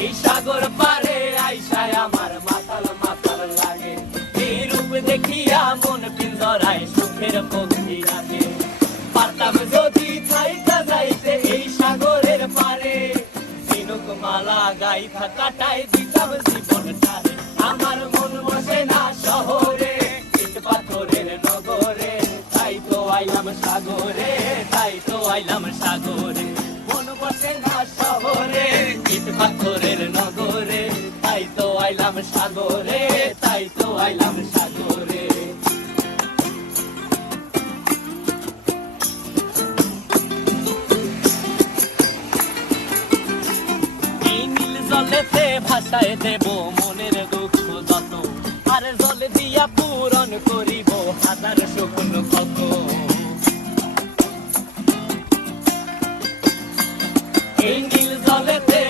এই সাগর পারে আইসায় আমার মাতাল মাতাল লাগে, এই রূপ দেখিয়া মন পিঞ্জরায় সুখের পক্ষী রাখে। পারতাম যদি থাইকা যাইতে এই সাগরের পারে, ঝিনুক মালা গাইথা কাটাই দিতাম জীবনটারে। আমার মন বসে না শহরে, ইট পাথরের নগরে, তাই তো আইলাম সাগরে, তাই তো আইলাম সাগরে। মন বসে না শহরে, ইট পাথরের নগরে, তাই তো আইলাম সাগরে, তাই তো আইলাম সাগরে। এই নীল জলেতে ভাসায় দেব মনের দুঃখ যত, আর জলে দিয়া পূরণ করিব হাজার স্বপ্ন কত। এই নীল জলেতে